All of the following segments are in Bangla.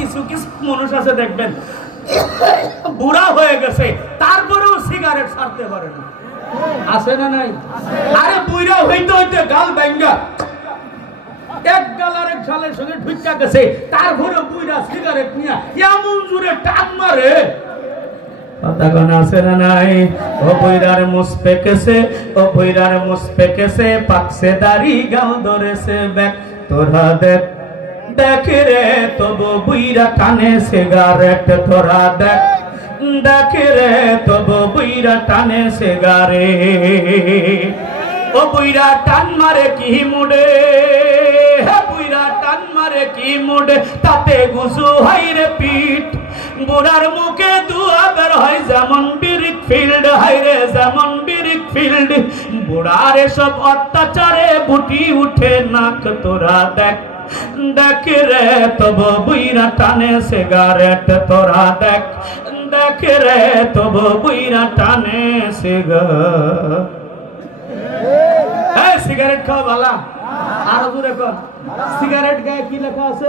কিছু কিছু মানুষ আছে দেখবেন বুড়া হয়ে গেছে তারপরেও সিগারেট ছাড়তে পারে না, আছে না নাই? আরে বুড়া হইতে হইতে গাল ভাঙ্গা এক গাল আরেক গালের সঙ্গে ঢুকা গেছে, তারপরে বুড়া সিগারেট নিয়ে এমন জোরে টান মারে, কথা কোন আছে না নাই? ও বইরার মুস পেকেছে, ও বইরার মুস পেকেছে, পাকছে দাড়ি গাও ধরেছে ব্যাক, তোরা দেখ দেখ রে তবু বুইরা টানে সিগারেট, তোরা দেখ দেখ রে তবু বুইরা টানে সিগারেট। ও বুইরা টান মারে কি মুডে, বুইরা টান মারে কি মুডে, তাতে গুজু হয় রে পিঠ, বুড়ার মুখে দুয়া বের হয় যেমন বিরিক ফিল্ড, হাইরে যেমন বিরিক ফিল্ড, বুড়ার এসব অত্যাচারে বুটি উঠে নাক, তোরা দেখ দেখ রে তবু বুইরা টানে সিগারেট, তোরা দেখ দেখ রে তবু বুইরা টানে সিগারেট। এই সিগারেট খাওয়া ভালো, আরো দূরে কর, সিগারেট গায়ে কি লেখা আছে?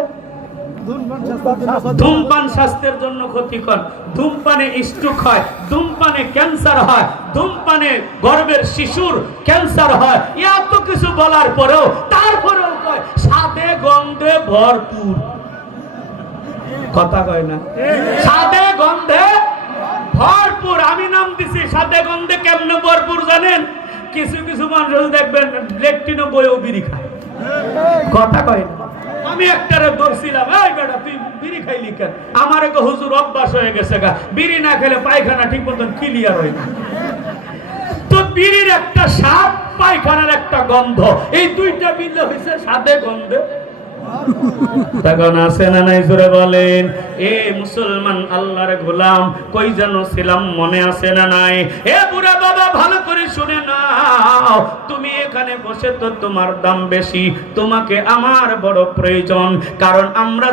ধূমপান স্বাস্থ্যের জন্য ক্ষতিকর, ধূমপানে স্ট্রোক হয়, ধূমপানে ক্যান্সার হয়, ধূমপানে গর্ভের শিশুর ক্যান্সার হয়, এত কিছু বলার পরেও তারপরেও কয় স্বাদে গন্ধে ভরপুর, কথা কয় না? স্বাদে গন্ধে ভরপুর। আমি নাম দিছি স্বাদে গন্ধে কেমনে ভরপুর জানেন? কিছু কিছু মানুষ দেখবেন লেট্রিনও বইও বিড়ি খায়, কথা কয় না? আমি একটারে ধরছিলাম, এই বেটা তুই বিড়ি খাইলি কেন? আমার এক হুজুর অভ্যাস হয়ে গেছে গা, বিড়ি না খেলে পায়খানা ঠিক মতন ক্লিয়ার হয় না। তো বিড়ির একটা স্বাদ, পায়খানার একটা গন্ধ, এই দুইটা মিলে হয়েছে স্বাদে গন্ধে। তখন আছে না নাই জোরে বলেন? এ মুসলমান আল্লাহর গোলাম কই যেন ছিলাম, মনে আছে না নাই? এ বুড়া বাবা ভালো করে শুনে নাও, তুমি এখানে বসে তো তোমার দাম বেশি, তোমাকে আমার বড় প্রয়োজন, কারণ আমরা